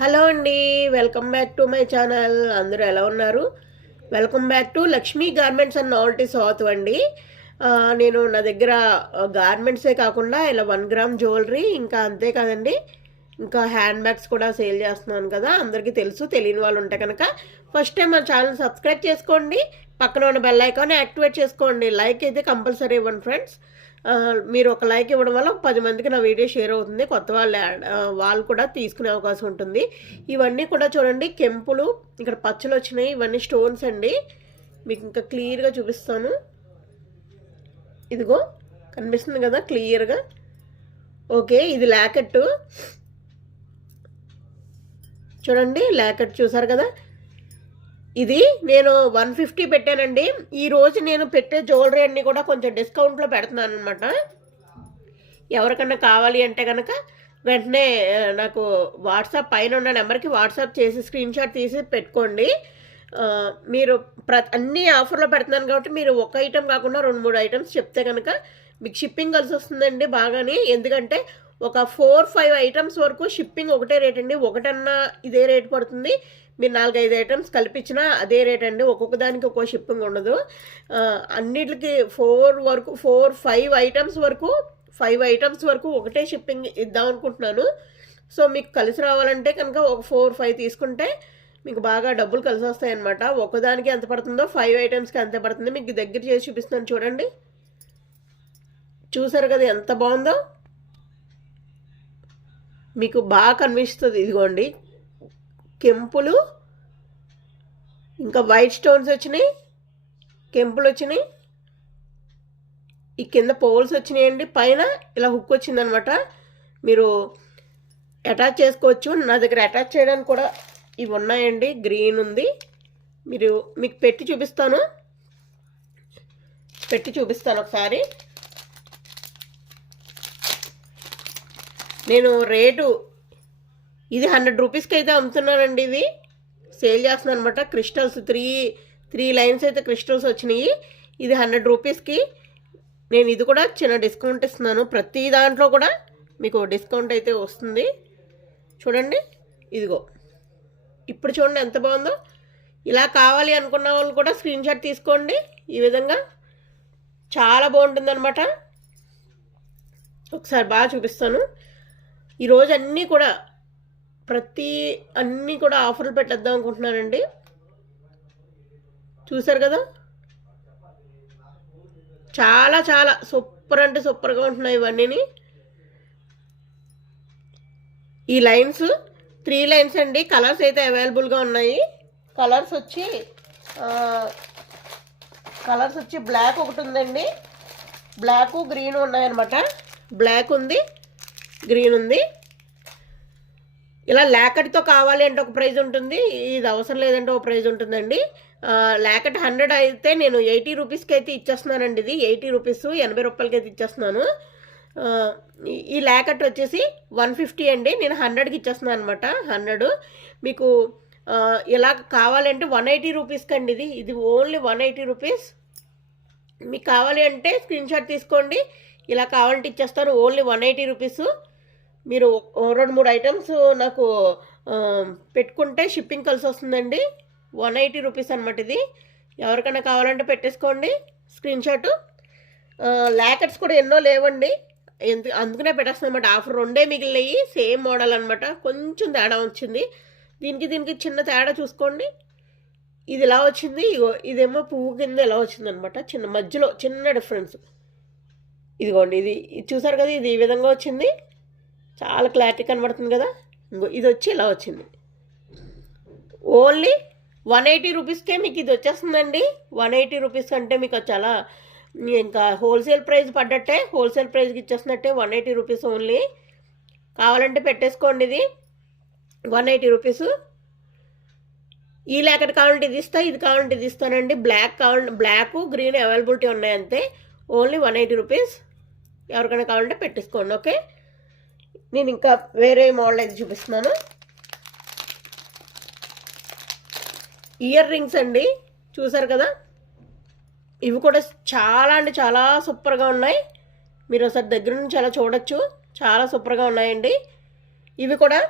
Hello అండి welcome back to my channel. అందరూ ఎలా ఉన్నారు? Welcome back to Lakshmi garments and novelty సాత్ అండి. నేను నా దగ్గర గార్మెంట్సే కాకుండా ఇలా వన్ గ్రామ్ జ్యువెలరీ ఇంకా అంతే కదండి. ఇంకా హ్యాండ్ బ్యాగ్స్ కూడా సేల్ చేస్తున్నాను కదా అందరికీ తెలుసు తెలియని వాళ్ళు ఉంటే కనుక. ఫస్ట్ టైం మా ఛానల్ సబ్స్క్రైబ్ చేసుకోండి. పక్కన ఉన్న బెల్ ఐకాన్ యాక్టివేట్ చేసుకోండి. లైక్ అయితే కంపల్సరీ ఇవ్వండి ఫ్రెండ్స్. మీరు ఒక లైక్ ఇవ్వడం వల్ల ఒక పది మందికి నా వీడియో షేర్ అవుతుంది. కొత్త వాళ్ళు వాళ్ళు కూడా తీసుకునే అవకాశం ఉంటుంది. ఇవన్నీ కూడా చూడండి కెంపులు ఇక్కడ పచ్చలు వచ్చినాయి ఇవన్నీ స్టోన్స్ అండి. మీకు ఇంకా క్లియర్గా చూపిస్తాను. ఇదిగో కనిపిస్తుంది కదా క్లియర్గా. ఓకే ఇది లాకెట్ చూడండి లాకెట్ చూసారు కదా? ఇది నేను వన్ ఫిఫ్టీ పెట్టానండి. ఈరోజు నేను పెట్టే జ్యువెలరీ అన్నీ కూడా కొంచెం డిస్కౌంట్లో పెడుతున్నాను అనమాట ఎవరికన్నా కావాలి అంటే కనుక వెంటనే నాకు వాట్సాప్ పైన ఉన్న నెంబర్కి వాట్సాప్ చేసి స్క్రీన్ షాట్ తీసి పెట్టుకోండి. మీరు ప్ర అన్ని ఆఫర్లో పెడుతున్నాను కాబట్టి మీరు ఒక ఐటెం కాకుండా రెండు మూడు ఐటమ్స్ చెప్తే కనుక మీకు షిప్పింగ్ కలిసి వస్తుందండి బాగానే. ఎందుకంటే ఒక ఫోర్ ఫైవ్ ఐటమ్స్ వరకు షిప్పింగ్ ఒకటే రేట్ అండి. ఒకటన్నా ఇదే రేట్ పడుతుంది. మీరు నాలుగైదు ఐటమ్స్ కల్పించినా అదే రేట్ అండి. ఒక్కొక్క దానికి ఒక్కో షిప్పింగ్ ఉండదు. అన్నిటికి ఫోర్ వరకు ఫోర్ ఫైవ్ ఐటమ్స్ వరకు ఫైవ్ ఐటమ్స్ వరకు ఒకటే షిప్పింగ్ ఇద్దాం అనుకుంటున్నాను. సో మీకు కలిసి రావాలంటే కనుక ఒక ఫోర్ ఫైవ్ తీసుకుంటే మీకు బాగా డబ్బులు కలిసి వస్తాయన్నమాట. ఒకదానికి ఎంత పడుతుందో ఫైవ్ ఐటమ్స్కి ఎంత పడుతుంది. మీకు దగ్గర చేసి చూపిస్తున్నాను చూడండి. చూసారు కదా ఎంత బాగుందో? మీకు బాగా కనిపిస్తుంది. ఇదిగోండి. కెంపులు ఇంకా వైట్ స్టోన్స్ వచ్చినాయి కెంపులు వచ్చినాయి. ఈ కింద పోల్స్ వచ్చినాయండి. పైన ఇలా హుక్ వచ్చిందనమాట. మీరు అటాచ్ చేసుకోవచ్చు. నా దగ్గర అటాచ్ చేయడానికి కూడా ఇవి ఉన్నాయండి. గ్రీన్ ఉంది. మీరు మీకు పెట్టి చూపిస్తాను. పెట్టి చూపిస్తాను ఒకసారి. నేను రేటు ఇది హండ్రెడ్ రూపీస్కి అయితే అమ్ముతున్నానండి ఇది. సేల్ చేస్తున్నాను అనమాట క్రిస్టల్స్ త్రీ త్రీ లైన్స్ అయితే క్రిస్టల్స్ వచ్చినాయి. ఇది హండ్రెడ్ రూపీస్కి. నేను ఇది కూడా చిన్న డిస్కౌంట్ ఇస్తున్నాను. ప్రతి దాంట్లో కూడా మీకు డిస్కౌంట్ అయితే వస్తుంది. చూడండి. ఇదిగో. ఇప్పుడు చూడండి ఎంత బాగుందో. ఇలా కావాలి అనుకున్న వాళ్ళు కూడా స్క్రీన్ షాట్ తీసుకోండి. ఈ విధంగా చాలా బాగుంటుందన్నమాట. ఒకసారి బాగా చూపిస్తాను. ఈరోజు అన్నీ కూడా ప్రతి అన్నీ కూడా ఆఫర్లు పెట్టేద్దాం అనుకుంటున్నానండి. చూసారు కదా? చాలా చాలా సూపర్ అంటే సూపర్గా ఉంటున్నాయి ఇవన్నీని. ఈ లైన్స్ త్రీ లైన్స్ అండి. కలర్స్ అయితే అవైలబుల్గా ఉన్నాయి. కలర్స్ వచ్చి కలర్స్ వచ్చి బ్లాక్ ఒకటి ఉందండి. బ్లాక్ గ్రీన్ ఉన్నాయన్నమాట. బ్లాక్ ఉంది గ్రీన్ ఉంది. ఇలా లేకట్తో కావాలి అంటే ఒక ప్రైజ్ ఉంటుంది ఇది అవసరం లేదంటే ఒక ప్రైజ్ ఉంటుందండి. లేకట్ హండ్రెడ్ అయితే నేను ఎయిటీ రూపీస్కి అయితే ఇచ్చేస్తున్నానండి ఇది. ఎయిటీ రూపీస్ ఎనభై రూపాయలకి అయితే ఇచ్చేస్తున్నాను. ఈ- లేకట్ వచ్చేసి వన్ ఫిఫ్టీ అండి. నేను హండ్రెడ్కి ఇచ్చేస్తున్నాను అనమాట హండ్రెడ్. మీకు ఇలా కావాలంటే వన్ ఎయిటీ రూపీస్కి అండి ఇది. ఇది ఓన్లీ వన్ ఎయిటీ రూపీస్. మీకు కావాలి అంటే స్క్రీన్ షాట్ తీసుకోండి. ఇలా కావాలంటే ఇచ్చేస్తాను. Only one eighty rupees. మీరు ఓ రెండు మూడు ఐటమ్స్ నాకు పెట్టుకుంటే షిప్పింగ్ కలిసి వస్తుందండి. వన్ ఎయిటీ రూపీస్ అనమాట ఇది. ఎవరికైనా కావాలంటే పెట్టేసుకోండి. స్క్రీన్ షాట్ ల్యాకెట్స్ కూడా ఎన్నో లేవండి. ఎందు అందుకనే పెట్టేస్తాను అనమాట ఆఫర్ రెండే మిగిలినవి సేమ్ మోడల్ అనమాట కొంచెం తేడా వచ్చింది. దీనికి దీనికి చిన్న తేడా చూసుకోండి. ఇది ఇలా వచ్చింది? ఇదేమో పువ్వు కింద ఇలా వచ్చింది అనమాట చిన్న మధ్యలో చిన్న డిఫరెన్స్ ఇదిగోండి ఇది ఇది చూసారు కదా ఇది ఈ విధంగా వచ్చింది. చాలా క్లారిటీ కనబడుతుంది కదా? ఇంకో ఇది వచ్చి ఇలా వచ్చింది. ఓన్లీ వన్ ఎయిటీ రూపీస్కే మీకు ఇది వచ్చేస్తుందండి. వన్ ఎయిటీ రూపీస్ అంటే మీకు చాలా ఇంకా హోల్సేల్ ప్రైస్ పడ్డట్టే హోల్సేల్ ప్రైస్కి ఇచ్చేస్తున్నట్టే వన్ ఎయిటీ రూపీస్ ఓన్లీ కావాలంటే పెట్టేసుకోండి ఇది. వన్ ఎయిటీ రూపీస్ ఈ లేకటి కావాలంటే ఇది ఇస్తా ఇది కావాలంటే ఇది ఇస్తానండి. బ్లాక్ కావాలంటే బ్లాక్ గ్రీన్ అవైలబిలిటీ ఉన్నాయి అంతే ఓన్లీ వన్ ఎయిటీ రూపీస్ ఎవరికైనా కావాలంటే పెట్టేసుకోండి ఓకే? నేను ఇంకా వేరే మోడల్ అయితే చూపిస్తున్నాను. ఇయర్ రింగ్స్ అండి చూసారు కదా? ఇవి కూడా చాలా అంటే చాలా సూపర్గా ఉన్నాయి. మీరు ఒకసారి దగ్గర నుంచి అలా చూడొచ్చు. చాలా సూపర్గా ఉన్నాయండి. ఇవి కూడా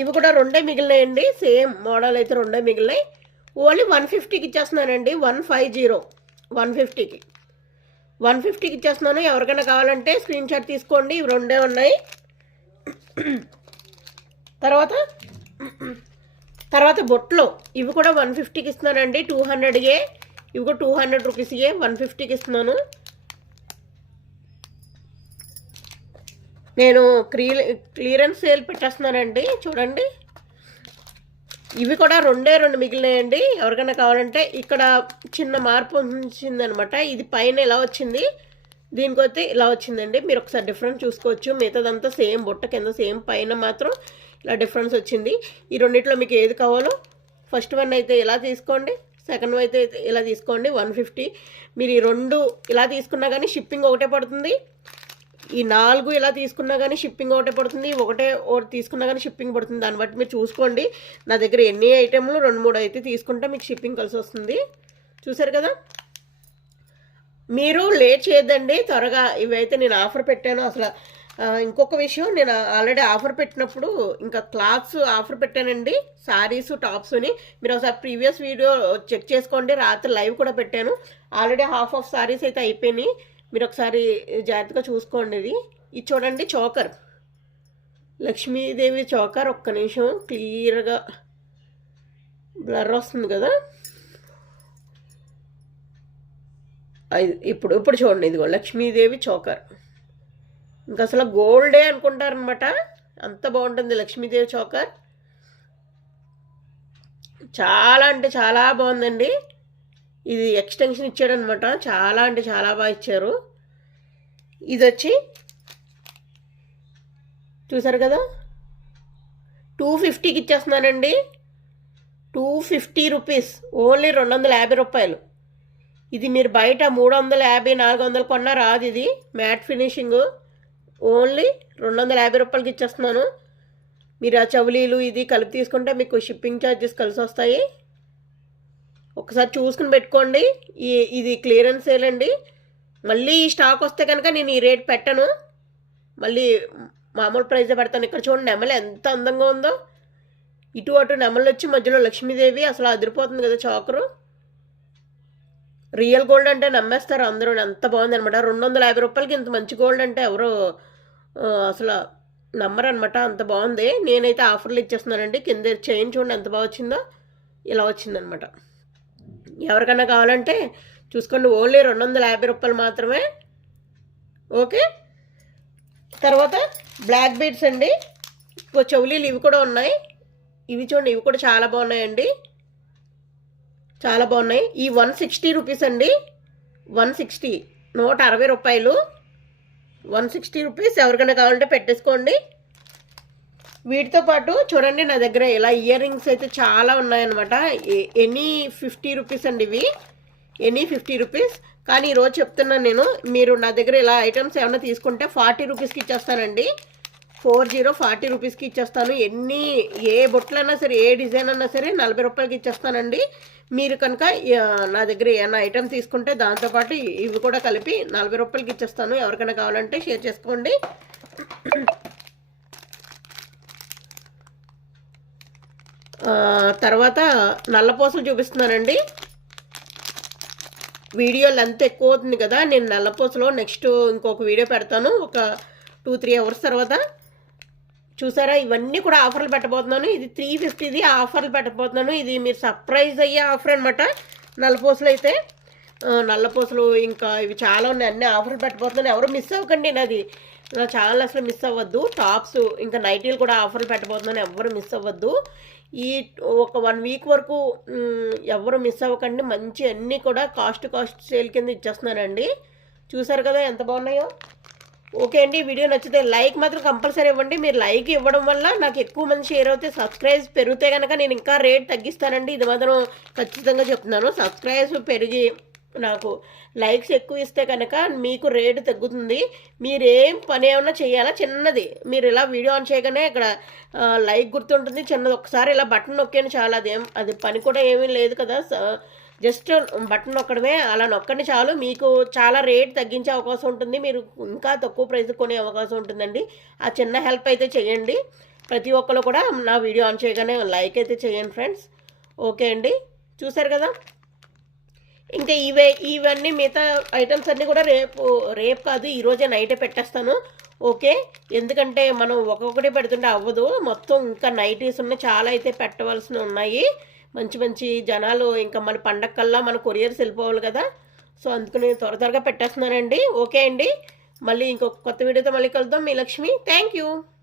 ఇవి కూడా రెండే మిగిలినాయండి. సేమ్ మోడల్ అయితే రెండే మిగిలినాయి. ఓన్లీ వన్ ఫిఫ్టీకి ఇచ్చేస్తున్నానండి. One five zero. వన్ ఫిఫ్టీకి. వన్ ఫిఫ్టీకి ఇచ్చేస్తున్నాను. ఎవరికైనా కావాలంటే స్క్రీన్ షాట్ తీసుకోండి. ఇవి రెండే ఉన్నాయి. తర్వాత? తర్వాత బొట్లో. ఇవి కూడా వన్ ఫిఫ్టీకి ఇస్తున్నానండి. టూ హండ్రెడ్గే ఇవి కూడా టూ హండ్రెడ్ రూపీస్కే. వన్ ఫిఫ్టీకి ఇస్తున్నాను. నేను క్రీ క్లియరెన్స్ సేల్ పెట్టేస్తున్నానండి. చూడండి. ఇవి కూడా రెండే రెండు మిగిలినాయండి. ఎవరికైనా కావాలంటే ఇక్కడ చిన్న మార్పు వచ్చిందనమాట ఇది పైన ఎలా వచ్చింది? దీనికొస్తే ఇలా వచ్చిందండి. మీరు ఒకసారి డిఫరెన్స్ చూసుకోవచ్చు. మిగతాదంతా సేమ్ బుట్ట కింద సేమ్ పైన మాత్రం ఇలా డిఫరెన్స్ వచ్చింది. ఈ రెండిట్లో మీకు ఏది కావాలో ఫస్ట్ వన్ అయితే ఇలా తీసుకోండి. సెకండ్ అయితే ఇలా తీసుకోండి. వన్ ఫిఫ్టీ మీరు ఈ రెండు ఇలా తీసుకున్నా కానీ షిప్పింగ్ ఒకటే పడుతుంది. ఈ నాలుగు ఇలా తీసుకున్నా కానీ షిప్పింగ్ ఒకటే పడుతుంది. ఒకటే ఒకటి తీసుకున్నా కానీ షిప్పింగ్ పడుతుంది. దాన్ని బట్టి మీరు చూసుకోండి. నా దగ్గర ఎన్ని ఐటెంలు రెండు మూడు అయితే తీసుకుంటే మీకు షిప్పింగ్ కలిసి వస్తుంది. చూసారు కదా? మీరు లేట్ చేయొద్దండి త్వరగా ఇవైతే నేను ఆఫర్ పెట్టాను. అసలు ఇంకొక విషయం నేను ఆల్రెడీ ఆఫర్ పెట్టినప్పుడు ఇంకా క్లాత్స్ ఆఫర్ పెట్టానండి సారీస్ టాప్స్ని మీరు ఒకసారి ప్రీవియస్ వీడియో చెక్ చేసుకోండి రాత్రి లైవ్ కూడా పెట్టాను. ఆల్రెడీ హాఫ్ ఆఫ్ సారీస్ అయితే అయిపోయినాయి. మీరు ఒకసారి జాగ్రత్తగా చూసుకోండి ఇది. ఇది చూడండి చోకర్. లక్ష్మీదేవి చోకర్ ఒక్క నిమిషం క్లియర్గా బ్లర్ వస్తుంది కదా? ఇప్పుడు ఇప్పుడు చూడండి ఇదిగో లక్ష్మీదేవి చోకర్. ఇంకా అసలు గోల్డే అనుకుంటారనమాట. అంత బాగుంటుంది లక్ష్మీదేవి చోకర్. చాలా అంటే చాలా బాగుందండి. ఇది ఎక్స్టెన్షన్ ఇచ్చాడనమాట. చాలా అంటే చాలా బాగా ఇచ్చారు. ఇది వచ్చి చూసారు కదా? టూ ఫిఫ్టీకి ఇచ్చేస్తున్నానండి. Two fifty rupees. ఓన్లీ రెండు వందల యాభై రూపాయలు. ఇది మీరు బయట మూడు వందల యాభై నాలుగు వందలు కొన్నా రాదు ఇది. Matte finishing. ఓన్లీ రెండు వందల యాభై రూపాయలకి ఇచ్చేస్తున్నాను. మీరు ఆ చవులీలు ఇది కలిపి తీసుకుంటే మీకు షిప్పింగ్ ఛార్జెస్ కలిసి వస్తాయి. ఒకసారి చూసుకుని పెట్టుకోండి. ఈ ఇది క్లియరెన్స్ సేల్ అండి మళ్ళీ ఈ స్టాక్ వస్తే కనుక నేను ఈ రేట్ పెట్టను. మళ్ళీ మామూలు ప్రైజే పెడతాను. ఇక్కడ చూడండి నెమలి ఎంత అందంగా ఉందో. ఇటు అటు నెమళ్ళు వచ్చి మధ్యలో లక్ష్మీదేవి అసలు అదిరిపోతుంది కదా చాకరు. రియల్ గోల్డ్ అంటే నమ్మేస్తారు అందరూ. ఎంత బాగుంది అనమాట రెండు వందల యాభై రూపాయలకి ఇంత మంచి గోల్డ్ అంటే ఎవరు అసలు నమ్మరు అనమాట అంత బాగుంది. నేనైతే ఆఫర్లు ఇచ్చేస్తున్నానండి. కింద చైన్ చూడండి ఎంత బాగా వచ్చిందో. ఇలా వచ్చిందనమాట ఎవరికైనా కావాలంటే చూసుకోండి. ఓన్లీ రెండు వందల యాభై రూపాయలు మాత్రమే. ఓకే? తర్వాత బ్లాక్ బీడ్స్ అండి. ఇంకో చెవులీలు ఇవి కూడా ఉన్నాయి. ఇవి చూడండి. ఇవి కూడా చాలా బాగున్నాయండి. చాలా బాగున్నాయి. ఈ వన్ సిక్స్టీ రూపీస్ అండి. One sixty. నూట అరవై రూపాయలు. వన్ సిక్స్టీ రూపీస్ ఎవరికైనా కావాలంటే పెట్టేసుకోండి. వీటితో పాటు చూడండి నా దగ్గర ఇలా ఇయర్ రింగ్స్ అయితే చాలా ఉన్నాయన్నమాట. ఎ- ఎనీ ఫిఫ్టీ రూపీస్ అండి ఇవి. Any fifty rupees. కానీ ఈరోజు చెప్తున్నాను నేను మీరు నా దగ్గర ఇలా ఐటమ్స్ ఏమైనా తీసుకుంటే ఫార్టీ రూపీస్కి ఇచ్చేస్తానండి. ఫోర్ జీరో ఫార్టీ రూపీస్కి ఇచ్చేస్తాను. ఎన్ని ఏ బొట్లైనా సరే ఏ డిజైన్ అన్నా సరే నలభై రూపాయలకి ఇచ్చేస్తానండి. మీరు కనుక నా దగ్గర ఏమైనా ఐటమ్ తీసుకుంటే దాంతోపాటు ఇవి కూడా కలిపి నలభై రూపాయలకి ఇచ్చేస్తాను. ఎవరికైనా కావాలంటే షేర్ చేసుకోండి. తర్వాత నల్లపూసలు చూపిస్తున్నానండి. వీడియో లెంత్ ఎక్కువ అవుతుంది కదా నేను నల్లపూసలో నెక్స్ట్ ఇంకొక వీడియో పెడతాను. ఒక టూ త్రీ అవర్స్ తర్వాత. చూసారా? ఇవన్నీ కూడా ఆఫర్లు పెట్టబోతున్నాను. ఇది త్రీ ఫిఫ్టీది ఆఫర్లు పెట్టబోతున్నాను. ఇది మీరు సర్ప్రైజ్ అయ్యే ఆఫర్ అనమాట నల్లపూసలు అయితే. నల్లపూసలు ఇంకా ఇవి చాలా ఉన్నాయి. అన్ని ఆఫర్లు పెట్టబోతున్నాను. ఎవరు మిస్ అవ్వకండి నాది నా ఛానల్ అసలు మిస్ అవ్వద్దు. టాప్స్ ఇంకా నైటీలు కూడా ఆఫర్లు పెట్టబోతున్నాను. ఎవరు మిస్ అవ్వద్దు. ఈ ఒక వన్ వీక్ వరకు ఎవరు మిస్ అవ్వకండి. మంచి అన్నీ కూడా కాస్ట్ కాస్ట్ సేల్ కింద ఇచ్చేస్తున్నానండి. చూసారు కదా ఎంత బాగున్నాయో? ఓకే అండి వీడియో నచ్చితే లైక్ మాత్రం కంపల్సరీ ఇవ్వండి. మీరు లైక్ ఇవ్వడం వల్ల నాకు ఎక్కువ మంది షేర్ అవుతే సబ్స్క్రైబ్స్ పెరిగితే కనుక నేను ఇంకా రేట్ తగ్గిస్తానండి. ఇది మాత్రం ఖచ్చితంగా చెప్తున్నాను. సబ్స్క్రైబ్స్ పెరిగి నాకు లైక్స్ ఎక్కువ ఇస్తే కనుక మీకు రేటు తగ్గుతుంది. మీరేం పని ఏమన్నా చేయాలా? చిన్నది. మీరు ఇలా వీడియో ఆన్ చేయగానే ఇక్కడ లైక్ గుర్తుంటుంది. చిన్నది. ఒకసారి ఇలా బటన్ నొక్కాను చాలా. అదేం అది పని కూడా ఏమీ లేదు కదా. జస్ట్ బటన్ ఒక్కడమే అలా నొక్కండి చాలు. మీకు చాలా రేట్ తగ్గించే అవకాశం ఉంటుంది. మీరు ఇంకా తక్కువ ప్రైస్ కొనే అవకాశం ఉంటుందండి. ఆ చిన్న హెల్ప్ అయితే చేయండి. ప్రతి ఒక్కరు కూడా నా వీడియో ఆన్ చేయగానే లైక్ అయితే చేయండి ఫ్రెండ్స్. ఓకే అండి. చూసారు కదా? ఇంకా ఇవే ఇవన్నీ మిగతా ఐటమ్స్ అన్నీ కూడా రేపు రేపు కాదు ఈరోజే నైటే పెట్టేస్తాను. ఓకే? ఎందుకంటే మనం ఒక్కొక్కటి పెడుతుంటే అవ్వదు. మొత్తం ఇంకా నైటీస్ ఉన్నాయి. చాలా అయితే పెట్టవలసినవి ఉన్నాయి. మంచి మంచి జనాలు ఇంకా మన పండగ కల్లా మన కొరియర్స్ వెళ్ళిపోవాలి కదా. సో అందుకని త్వర త్వరగా పెట్టేస్తున్నానండి. ఓకే అండి. మళ్ళీ ఇంకొక కొత్త వీడియోతో మళ్ళీ కలుద్దాం. మీ లక్ష్మి. Thank you.